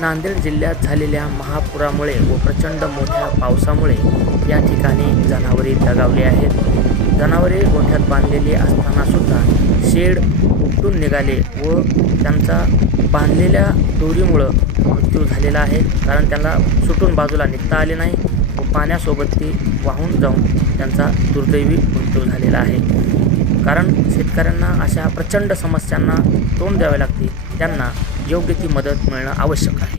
नांदेड जिल्ह्यात झालेल्या महापुरामुळे व प्रचंड मोठ्या पावसामुळे या ठिकाणी जनावरे दगावली आहेत। जनावरे गोठ्यात बांधलेली असताना सुद्धा शेड उपटून निघाले व त्यांचा बांधलेल्या दोरीमुळं मृत्यू झालेला आहे। कारण त्यांना सुटून बाजूला निघता आले नाही व पाण्यासोबत ती वाहून जाऊन त्यांचा दुर्दैवी मृत्यू झालेला आहे। कारण शेतकऱ्यांना अशा प्रचंड समस्यांना तोंड द्यावे लागते, त्यांना योग्य ती मदत मिळणं आवश्यक आहे।